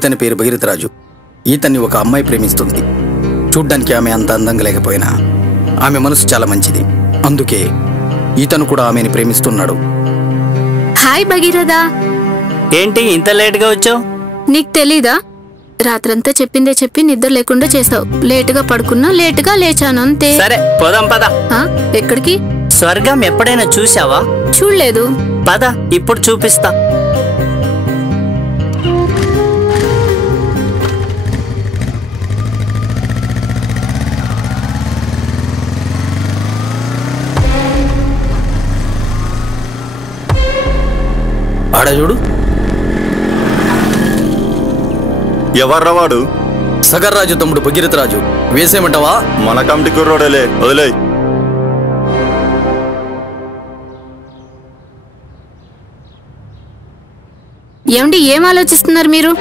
ఈతని పేరు భగీరథరాజు. ఈతన్ని ఒక అమ్మాయి ప్రేమిస్తుంది. చూడ్డానికి ఆమె అంత అందంగా లేకపోయినా ఆమె మనసు చాలా మంచిది. అందుకే ఈతను కూడా ఆమెని ప్రేమిస్తున్నాడు. హాయ్ భగీరథ. ఏంటి ఇంత లేట్గా వచ్చావు? నీకు తెలీదా? రాత్రంతా చెప్పిందే చెప్పి నిద్ర లేకుండా చేసావు. లేటుగా పడుకున్నా, లేటుగా లేచాను, అంతే. సరే పోదాం పద. ఎక్కడికి? స్వర్గం ఎప్పుడైనా చూసావా? చూడలేదు. పద, ఇప్పుడు చూపిస్తా. ఆడ చూడు. ఎవర్రా వాడు? సగర్రాజు తమ్ముడు భగీరథరాజు. వేసేమంటావా? మన కమిటీ కుర్రోడేలే, వదిలే. ఏమండి, ఏం ఆలోచిస్తున్నారు మీరు?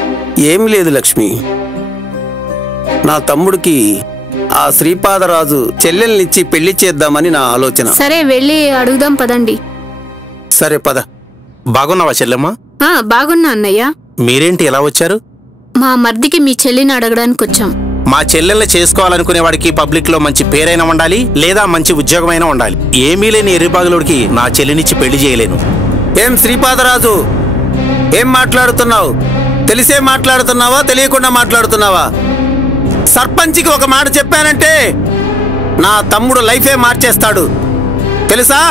ఏమి లేదు లక్ష్మి. నా తమ్ముడికి ఆ శ్రీపాదరాజు చెల్లెల్నిచ్చి పెళ్లి చేద్దామని నా ఆలోచన. సరే వెళ్ళి అడుగుదాం పదండి. సరే పద. బాగున్నావా చెల్లెమ్మ? బాగున్నా అన్నయ్య. మీరేంటి ఎలా వచ్చారు? మా మర్దికి మీ చెల్లిని అడగడానికి వచ్చాం. మా చెల్లెల్ని చేసుకోవాలనుకునే వాడికి పబ్లిక్ లో మంచి పేరైనా ఉండాలి, లేదా మంచి ఉద్యోగమైనా ఉండాలి. ఏమీ లేని ఎర్రిబాగులోడికి నా చెల్లినిచ్చి పెళ్లి చేయలేను. ఏం శ్రీపాదరాజు, ఏం మాట్లాడుతున్నావు? తెలిసే మాట్లాడుతున్నావా, తెలియకుండా మాట్లాడుతున్నావా? సర్పంచ్కి ఒక మాట చెప్పానంటే నా తమ్ముడు లైఫే మార్చేస్తాడు, తెలుసా?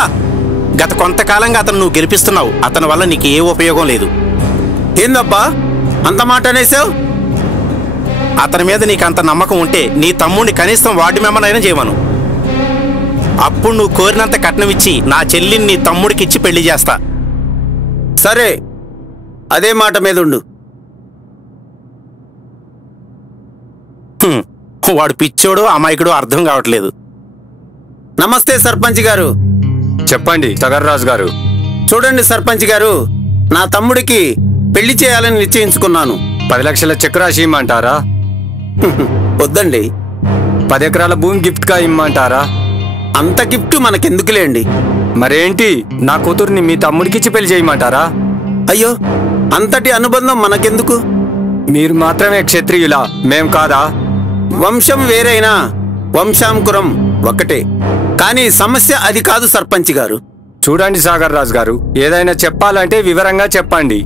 గత కొంతకాలంగా అతను నువ్వు గెలిపిస్తున్నావు. అతని వల్ల నీకు ఏ ఉపయోగం లేదు. ఏందబ్బా అంత మాట అనేసావు? అతని మీద నీకు అంత నమ్మకం ఉంటే నీ తమ్ముడిని కనీసం వార్డు మెంబర్ అయినా చేయమను. అప్పుడు నువ్వు కోరినంత కట్నం ఇచ్చి నా చెల్లిని నీ తమ్ముడికి ఇచ్చి పెళ్లి చేస్తా. సరే, అదే మాట మీద ఉండు. వాడు పిచ్చోడు అమాయకుడు అర్థం కావట్లేదు. నమస్తే సర్పంచ్ గారు. చెప్పండి సగర్రాజు గారు. చూడండి సర్పంచ్ గారు, నా తమ్ముడికి పెళ్లి చేయాలని నిశ్చయించుకున్నాను. 10 లక్షల చెక్ రాసి ఇమ్మంటారా? వద్దండి. 10 ఎకరాల భూమి గిఫ్ట్ గా ఇమ్మంటారా? అంత గిఫ్ట్ మనకెందుకులేండి. మరేంటి, నా కూతుర్ని మీ తమ్ముడికిచ్చి పెళ్లి చేయమంటారా? అయ్యో, అంతటి అనుబంధం మనకెందుకు? మీరు మాత్రమే క్షత్రియులా, మేం కాదా? వంశం వేరైనా వంశాంకురం ఒకటే. కానీ సమస్య అది కాదు సర్పంచ్ గారు. చూడండి సాగర్రాజు గారు, ఏదైనా చెప్పాలంటే వివరంగా చెప్పండి.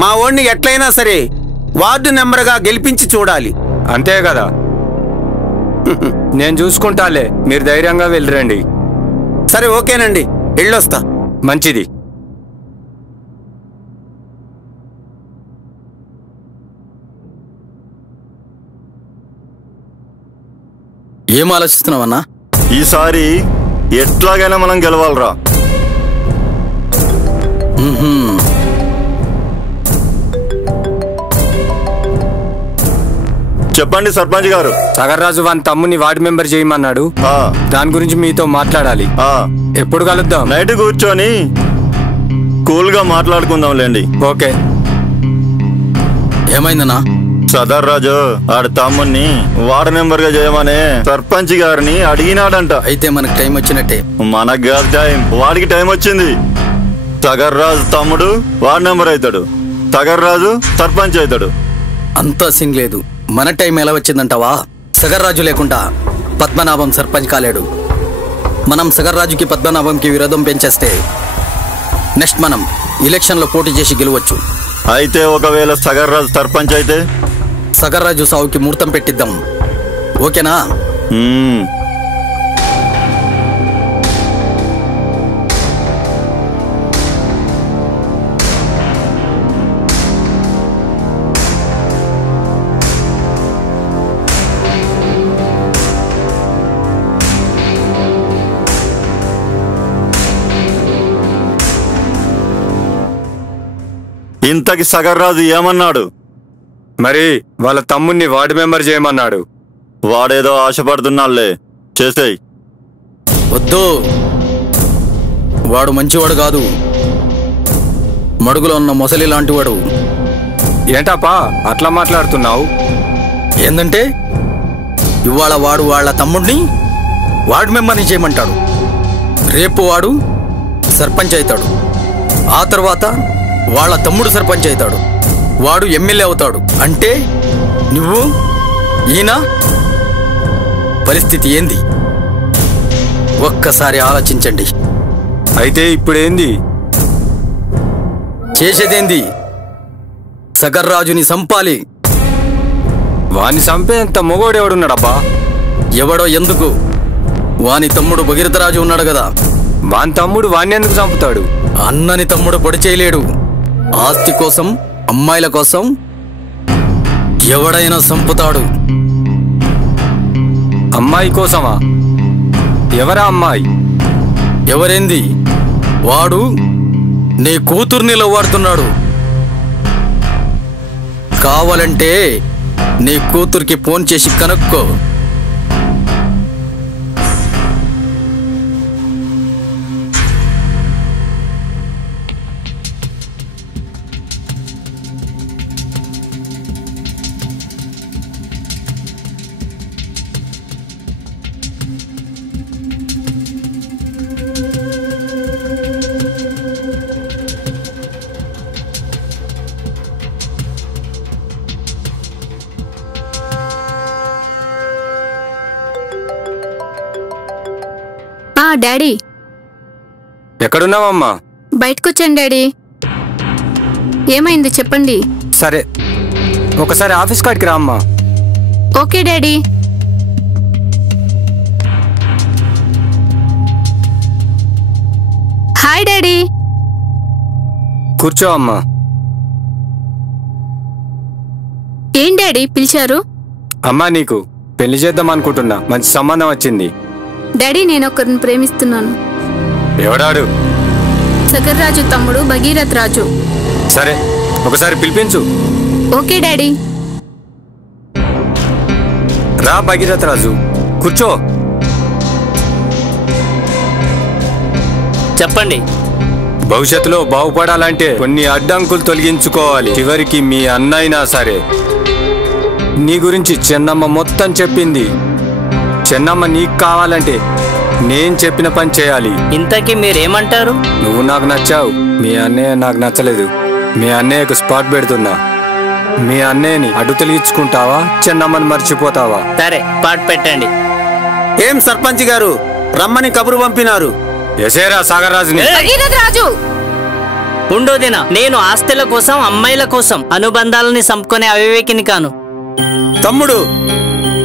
మా ఓడిని ఎట్లయినా సరే వార్డు నెంబర్గా గెలిపించి చూడాలి. అంతే కదా? నేను చూసుకుంటాలే, మీరు ధైర్యంగా వెళ్ళిరండి. సరే ఓకేనండి, వెళ్ళొస్తా. మంచిది. ఏం ఆలోచిస్తున్నావన్నా? ఈసారి ఎట్లాగైనా మనం గెలవాలరా. చెప్పండి సర్పంచ్ గారు. సగర్రాజు వాని తమ్ముని వార్డు మెంబర్ చేయమన్నాడు. దాని గురించి మీతో మాట్లాడాలి. ఎప్పుడు కలుద్దాం? నైట్ కూర్చొని కూల్ గా మాట్లాడుకుందాంలేండి. ఓకే. ఏమైందన్నా? సదర్రాజు ఆడ తమ్ముని వార్డు మెంబర్ గా చేయమని సర్పంచ్ గారిని అడిగినాడంట. అయితే మనకు టైం వచ్చినట్టే. మనకు కాదు టైం, వాడికి టైం వచ్చింది. సగర్రాజు తమ్ముడు వార్డు మెంబర్ అవుతాడు, సగర్రాజు సర్పంచ్ అవుతాడు. అంతా సింగ్ లేదు. మన టైం ఎలా వచ్చిందంటావా? సగర్రాజు లేకుండా పద్మనాభం సర్పంచ్ కాలేడు. మనం సగర్రాజుకి పద్మనాభంకి విరోధం పెంచేస్తే నెక్స్ట్ మనం ఎలక్షన్లో పోటీ చేసి గెలవచ్చు. అయితే ఒకవేళ సగర్రాజు సర్పంచ్ అయితే సగర్రాజు సావుకి ముహూర్తం పెట్టిద్దాం, ఓకేనా? ఇంతకి సగర్రాజు ఏమన్నాడు? మరి వాళ్ళ తమ్ముణ్ణి వార్డు మెంబర్ చేయమన్నాడు. వాడేదో ఆశపడుతున్నాళ్లే, చేసేయ్. వద్దు, వాడు మంచివాడు కాదు, మడుగులో ఉన్న మొసలి లాంటివాడు. ఏంటప్పా అట్లా మాట్లాడుతున్నావు? ఏందంటే ఇవాళ వాడు వాళ్ళ తమ్ముడిని వార్డు మెంబర్ని చేయమంటాడు, రేపు వాడు సర్పంచ్ అవుతాడు, ఆ తర్వాత వాళ్ళ తమ్ముడు సర్పంచ్ అవుతాడు. వాడు ఎమ్మెల్యే అవుతాడు. అంటే నువ్వు ఈయన పరిస్థితి ఏంది? ఒక్కసారి ఆలోచించండి. అయితే ఇప్పుడేంది? చేసేదేంది? సగర్రాజుని సంపాలి. వాణ్ణి చంపేంత మొగోడెవడున్నాడబ్బా? ఎవడో ఎందుకు? వాని తమ్ముడు భగీరథరాజు ఉన్నాడు కదా. వాని తమ్ముడు వాణ్ణి ఎందుకు చంపుతాడు? అన్నని తమ్ముడు పొడి చేయలేడు. ఆస్తి కోసం, అమ్మాయిల కోసం ఎవడైనా చంపుతాడు. అమ్మాయి కోసమా? ఎవరా అమ్మాయి? ఎవరేంది? వాడు నీ కూతుర్ని లవ్వాడుతున్నాడు. కావాలంటే నీ కూతురికి ఫోన్ చేసి కనుక్కో. డాడీ, ఎక్కడున్నావమ్మా? బయటకొచ్చాను డాడీ. ఏమైంది చెప్పండి. సరే, ఒకసారి ఆఫీస్ కాడికి రా అమ్మా. Okay daddy. Hi daddy. కూర్చో అమ్మా. ఏం డాడీ పిలిచారు? అమ్మా, నీకు పెళ్లి చేద్దాం అనుకుంటున్నా. మంచి సంబంధం వచ్చింది. డాడీ, నేను ఒకరిని ప్రేమిస్తున్నాను. ఎవడాడు? సగర్రాజు తమ్ముడు భగీరథరాజు. సరే, ఒకసారి పిలిపించు. Okay daddy. రా భగీరథరాజు, కూర్చో. చెప్పండి. భవిష్యత్తులో బాగుపడాలంటే కొన్ని అడ్డంకులు తొలగించుకోవాలి. చివరికి మీ అన్నైనా సరే నీ గురించి చెన్నమ్మ మొత్తం చెప్పింది. చెన్నమ్మ నీకు కావాలంటే నేను చెప్పిన పని చేయాలి. ఇంతకీ మీరేమంటారు? నువ్వు నాకు నచ్చావు, మీ అన్నయ్య నాకు నచ్చలేదు. మీ అన్నయ్యకు స్పాట్ పెడుతున్నా. మీ అన్నయ్యని అడ్డు తొలగించుకుంటావా, చెన్నమ్మని మర్చిపోతావా? సరే, పాట పెట్టండి. ఏం సర్పంచ్ గారు, రమ్మని కబురు పంపినారు. ఎసేరా సాగర్రాజుని. భగీరథరాజు, ఉండోదినా, నేను ఆస్తుల కోసం, అమ్మాయిల కోసం అనుబంధాలని సంపుకునే అవివేకిని కాను. తమ్ముడు,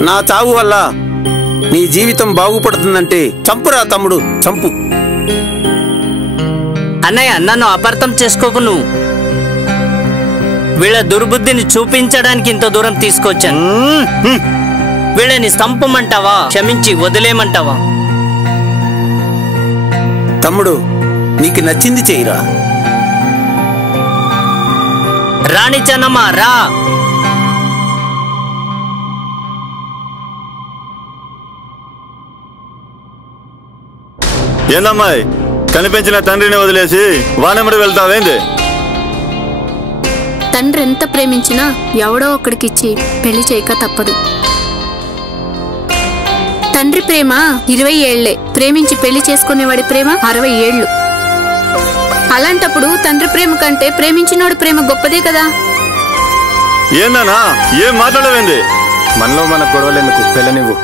నా చావు వల్ల నీ జీవితం బాగుపడుతుందంటే చంపురా తమ్ముడు, చంపు. అన్నయ్య, నన్ను అపార్థం చేసుకోకు. నువ్వు వీళ్ళ దుర్బుద్ధిని చూపించడానికి ఇంత దూరం తీసుకొచ్చాను. వీళ్ళని చంపమంటావా, క్షమించి వదిలేయమంటావా? తమ్ముడు, నీకు నచ్చింది చెయ్యిరా. రాణి చెన్నమ్మ, రా. ఏందమ్మాయి, కనిపించిన తండ్రిని వదిలేసి వానెమ్మడి వెళ్తావేంది? తండ్రి ఎంత ప్రేమించినా ఎవడో ఒక్కడికిచ్చి పెళ్లి చేయక తప్పదు. తండ్రి ప్రేమ 20 ఏళ్లే, ప్రేమించి పెళ్లి చేసుకునేవాడి ప్రేమ 60 ఏళ్లు. అలాంటప్పుడు తండ్రి ప్రేమ కంటే ప్రేమించినోడి ప్రేమ గొప్పదే కదా. ఏందన్నా, ఏం మాట్లాడవేంది? మనలో మన గొడవలెందుకు, పిల్లనివ్వు.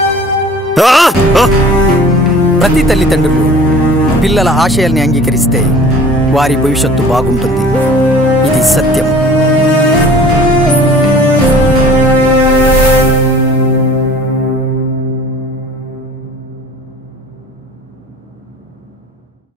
ప్రతి తల్లిదండ్రులు పిల్లల ఆశయాల్ని అంగీకరిస్తే వారి భవిష్యత్తు బాగుంటుంది. ఇది సత్యం.